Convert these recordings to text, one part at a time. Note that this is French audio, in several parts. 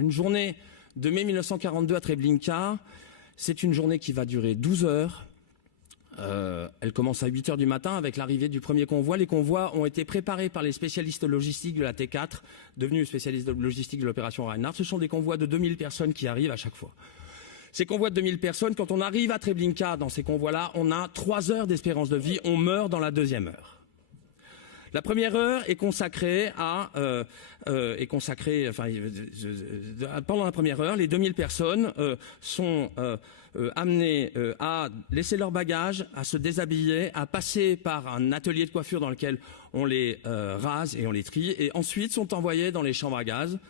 Une journée de mai 1942 à Treblinka, c'est une journée qui va durer 12 heures. Elle commence à 8 heures du matin avec l'arrivée du premier convoi. Les convois ont été préparés par les spécialistes logistiques de la T4, devenus spécialistes de logistique de l'opération Reinhardt. Ce sont des convois de 2000 personnes qui arrivent à chaque fois. Ces convois de 2000 personnes, quand on arrive à Treblinka dans ces convois-là, on a 3 heures d'espérance de vie, on meurt dans la deuxième heure. La première heure est consacrée pendant la première heure, les 2000 personnes sont amenées à laisser leurs bagages, à se déshabiller, à passer par un atelier de coiffure dans lequel on les rase et on les trie, et ensuite sont envoyées dans les chambres à gaz.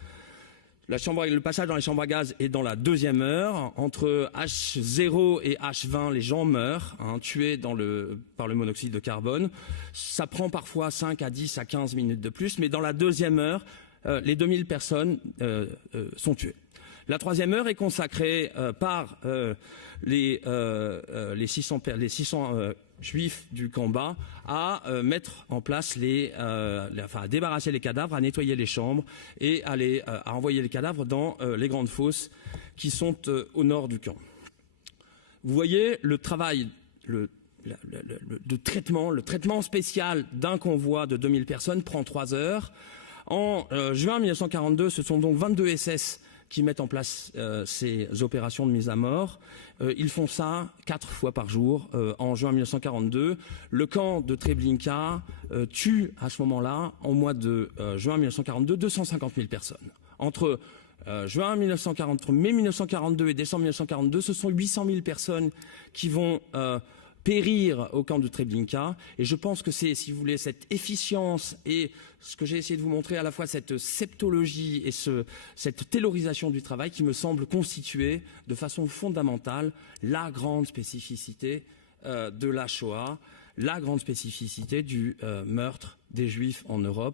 Le passage dans les chambres à gaz est dans la deuxième heure. Entre H0 et H20, les gens meurent, tués par le monoxyde de carbone. Ça prend parfois 5 à 10 à 15 minutes de plus, mais dans la deuxième heure, les 2000 personnes sont tuées. La troisième heure est consacrée par les 600 juifs du camp bas à mettre en place à débarrasser les cadavres, à nettoyer les chambres et à envoyer les cadavres dans les grandes fosses qui sont au nord du camp. Vous voyez le travail, le traitement spécial d'un convoi de 2000 personnes prend 3 heures. En juin 1942, ce sont donc 22 SS qui mettent en place ces opérations de mise à mort. Ils font ça 4 fois par jour. En juin 1942, le camp de Treblinka tue à ce moment-là, au mois de juin 1942, 250 000 personnes. Entre mai 1942 et décembre 1942, ce sont 800 000 personnes qui vont périr au camp de Treblinka, et je pense que c'est, si vous voulez, cette efficience et ce que j'ai essayé de vous montrer, à la fois cette septologie et cette taylorisation du travail qui me semble constituer de façon fondamentale la grande spécificité de la Shoah, la grande spécificité du meurtre des Juifs en Europe.